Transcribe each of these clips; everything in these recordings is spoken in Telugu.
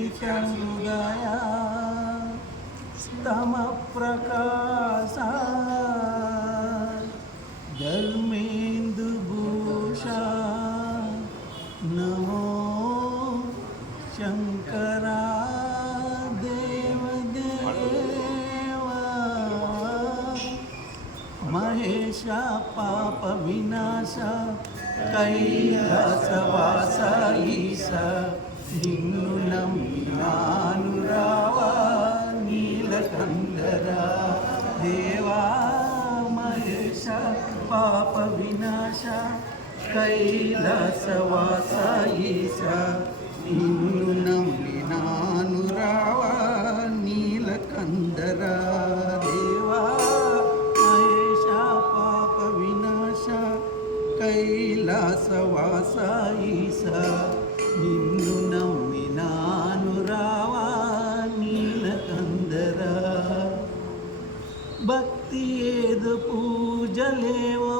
नवनीतहृदया स्तमप्रकाशा धर्मेन्दुभूषा नमो शङ्करा మహేష పాప వినాశ కైలాసవాస ఈశ. నిన్ను నమ్మినాను రావా నీలకందర. దేవా మహేష పాప వినాశ కైలాసవాస ఈశ. ಭಕ್ತಿಯೇದು ಪೂಜಲೇವೋ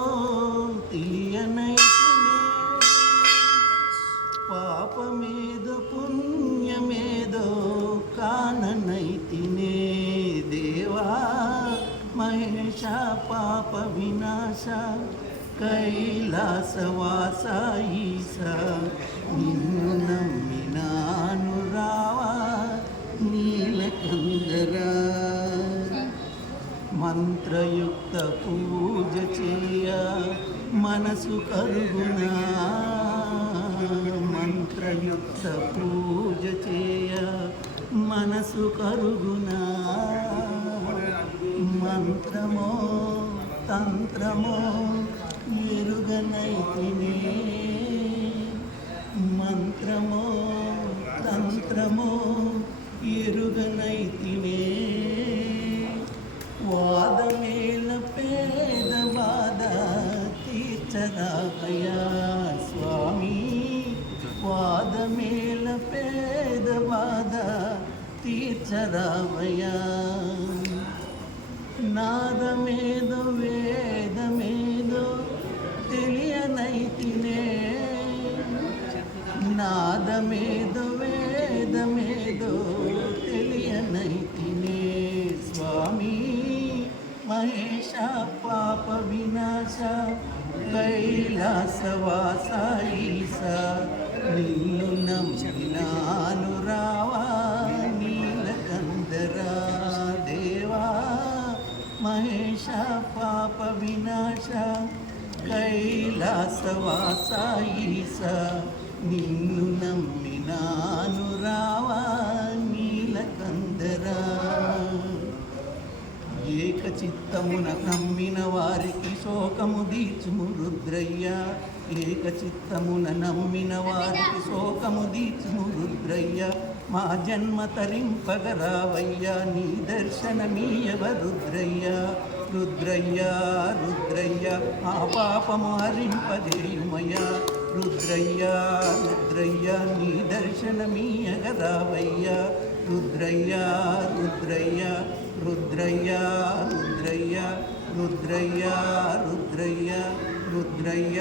ತಿಳಿಯನೈ ಪಾಪಮೇದು ಪುಣ್ಯಮೇದೋ ಕಾನನೈತಿನೇ ದೇವಾ ಮಹೇಶ ಪಾಪ ವಿನಾಶ कैलासवासा ईसा మంత్రయుక్త పూజ చేయ మనసు కరుగునా మంత్రయుక్త పూజ చేయ మనసు కరుగునా మంత్రమో తంత్రమో ఎరుగనైతినే మంత్రమో తంత్రమో ఎరుగనైతినే తీర్చరాకయా స్వామి వాదమేల పేద బాధ తీర్చరావయ్యా నాదమేదో వేదమేదో తెలియనైతినే. నాదమేదో వేదమేదో తెలియనైతినే. స్వామి మహేష పాప వినాశ కైలాసవాస ఈశ నిన్ను నమ్మినాను రావా నీలకందరా దేవా. మహేష పాప వినాశ కైలాసవాస నిన్ను నమ్మినాను రావా. ఏక చిత్తమున నమ్మిన వారికి శోకము దీచుము రుద్రయ్య. ఏక చిత్తమున నమ్మిన వారికి శోకము దీచుము రుద్రయ్య. మా జన్మ తరింపగరావయ్య నీ దర్శనమీయవ రుద్రయ్య రుద్రయ్య రుద్రయ్య మా పాపము హరింపజేయుమయ రుద్రయ్య రుద్రయ్య నీ దర్శనమీయగరావయ్య రుద్రయ్య రుద్రయ్య రుద్రయ్య రుద్రయ్య రుద్రయ్య.